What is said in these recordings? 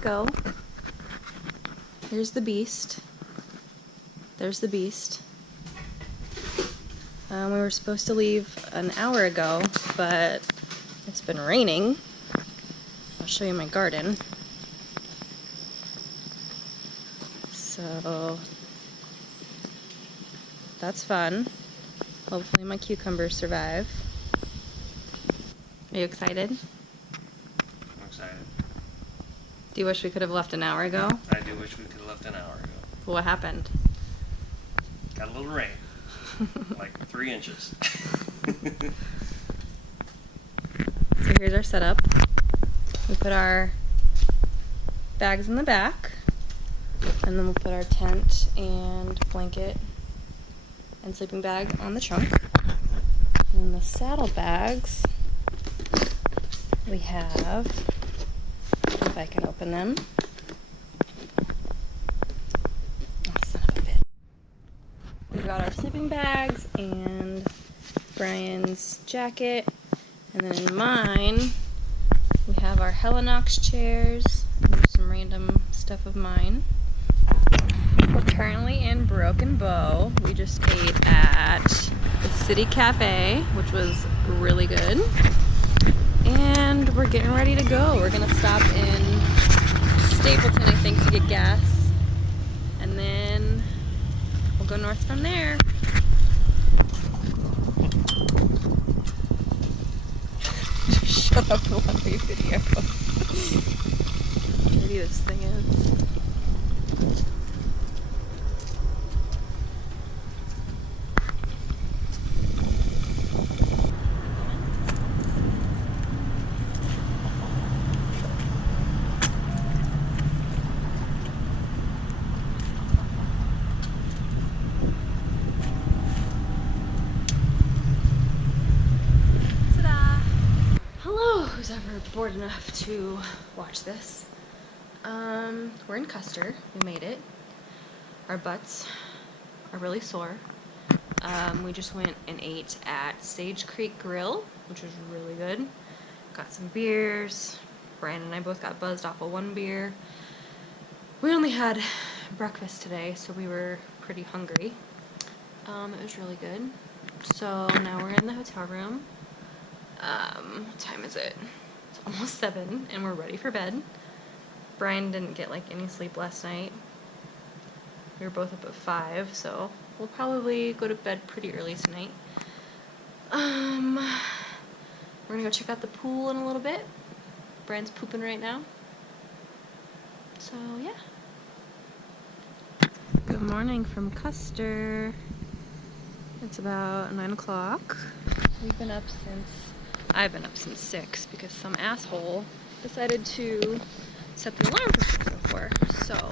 go. Here's the beast. There's the beast. We were supposed to leave an hour ago, but it's been raining. I'll show you my garden. So that's fun. Hopefully my cucumbers survive. Are you excited? I'm excited. Do you wish we could have left an hour ago? I do wish we could have left an hour ago. What happened? Got a little rain. Like 3 inches. So here's our setup. We put our bags in the back, and then we'll put our tent and blanket and sleeping bag on the trunk. And the saddle bags, we have, if I can open them. Oh, son of a bitch. We've got our sleeping bags and Brian's jacket, and then in mine we have our Helinox chairs and some random stuff of mine. We're currently in Broken Bow. We just ate at the City Cafe, which was really good. And we're getting ready to go. We're gonna stop in Stapleton, I think, to get gas. And then we'll go north from there. Shut up and let me video. Maybe this thing is. Who's ever bored enough to watch this. We're in Custer. We made it. Our butts are really sore. We just went and ate at Sage Creek Grill, which was really good. Got some beers. Brian and I both got buzzed off of one beer. We only had breakfast today, so we were pretty hungry. It was really good. So now we're in the hotel room. What time is it? It's almost 7, and we're ready for bed. Brian didn't get like any sleep last night. We were both up at 5, so we'll probably go to bed pretty early tonight. We're gonna go check out the pool in a little bit. Brian's pooping right now. So yeah. Good morning from Custer. It's about 9 o'clock. I've been up since 6 because some asshole decided to set the alarm for 6:04. So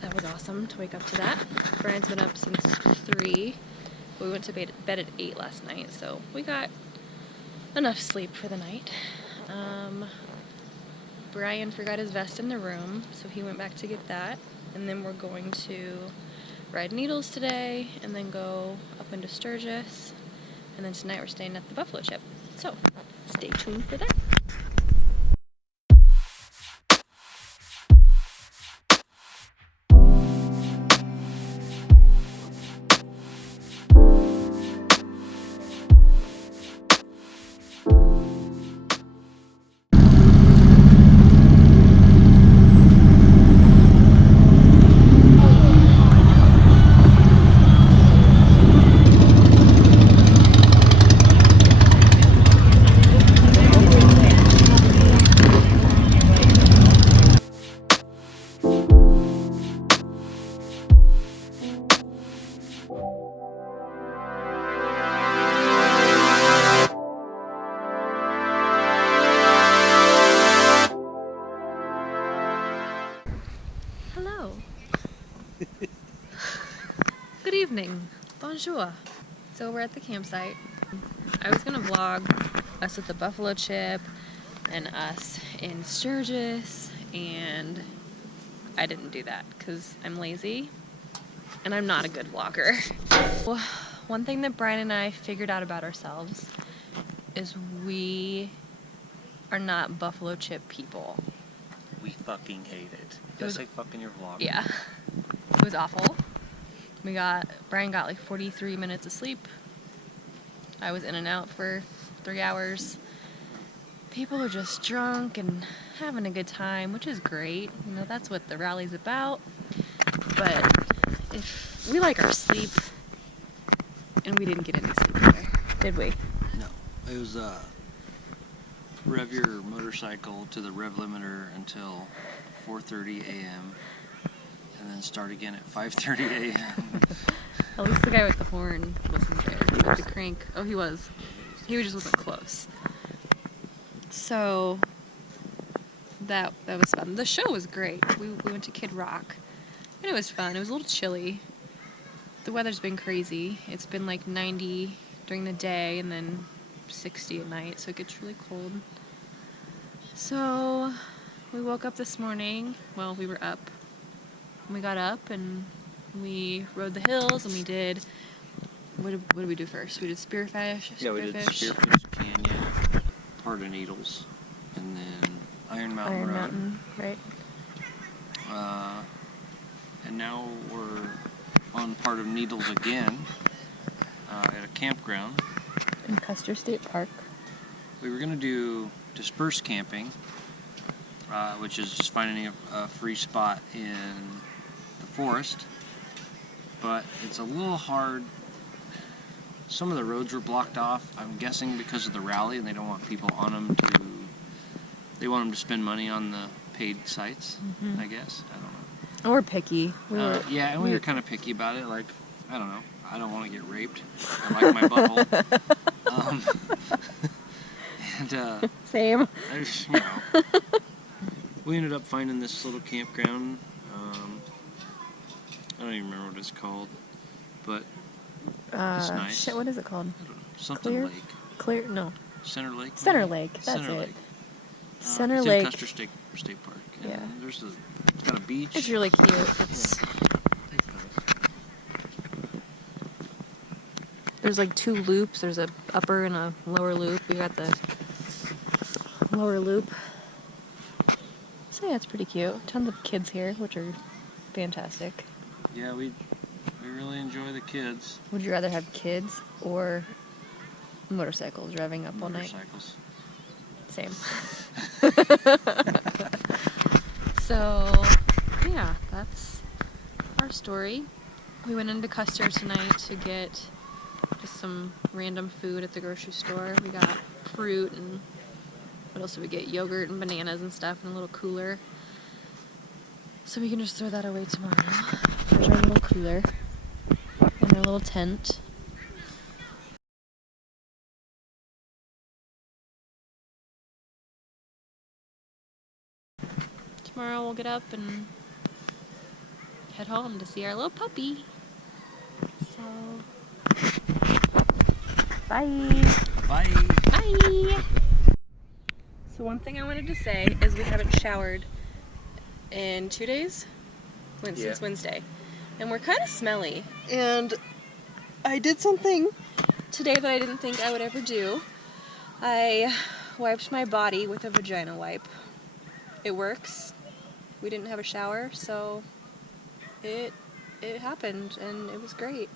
that was awesome to wake up to that. Brian's been up since 3. We went to bed at 8 last night, so we got enough sleep for the night. Brian forgot his vest in the room, so he went back to get that. And then we're going to ride needles today and then go up into Sturgis. And then tonight we're staying at the Buffalo Chip. So, stay tuned for that. Good evening. Bonjour. So we're at the campsite. I was gonna vlog us at the Buffalo Chip and us in Sturgis, and I didn't do that because I'm lazy and I'm not a good vlogger. Well, one thing that Brian and I figured out about ourselves is we are not Buffalo Chip people. We fucking hate it. You gotta say fuck in your vlog. Yeah. It was awful. Brian got like 43 minutes of sleep. I was in and out for 3 hours. People are just drunk and having a good time, which is great. You know, that's what the rally's about. But if we like our sleep, and we didn't get any sleep either, did we? No. It was, rev your motorcycle to the rev limiter until 4:30 a.m. and then start again at 5:30 a.m. At least the guy with the horn wasn't there. With the crank. Oh, he was. He just wasn't close. So that was fun. The show was great. We went to Kid Rock, and it was fun. It was a little chilly. The weather's been crazy. It's been like 90 during the day and then 60 at night, so it gets really cold. So we woke up this morning. Well, we were up. We got up and we rode the hills and we did. What did we do first? We did spearfish. Yeah, we did Spearfish Canyon, part of Needles, and then Iron Mountain Road. Mountain, right? And now we're on part of Needles again at a campground. In Custer State Park. We were going to do dispersed camping, which is just finding a free spot in the forest, but it's a little hard. Some of the roads were blocked off, I'm guessing because of the rally, and they don't want people on them they want them to spend money on the paid sites, I guess. I don't know. We're picky. We were kind of picky about it. Like, I don't know. I don't want to get raped. I like my butthole. Same. We ended up finding this little campground. I don't even remember what it's called, but it's nice. Shit, what is it called? I don't know. Something Lake. No. Center Lake? Center Lake, that's Center it. Lake. Center it's Lake. in Custer State Park. And Yeah. It's got a beach. It's really cute. It's There's like 2 loops. There's a upper and a lower loop. We got the lower loop. So yeah, it's pretty cute. Tons of kids here, which are fantastic. Yeah, we really enjoy the kids. Would you rather have kids or motorcycles driving up all night? Motorcycles. Same. So, yeah, that's our story. We went into Custer tonight to get just some random food at the grocery store. We got fruit and what else did we get? Yogurt and bananas and stuff in a little cooler. So we can just throw that away tomorrow. There's our little cooler and our little tent. Tomorrow we'll get up and head home to see our little puppy. So, bye. Bye. Bye. So one thing I wanted to say is we haven't showered in 2 days? Since Wednesday. And we're kind of smelly. And I did something today that I didn't think I would ever do. I wiped my body with a vagina wipe. It works. We didn't have a shower, so it happened and it was great.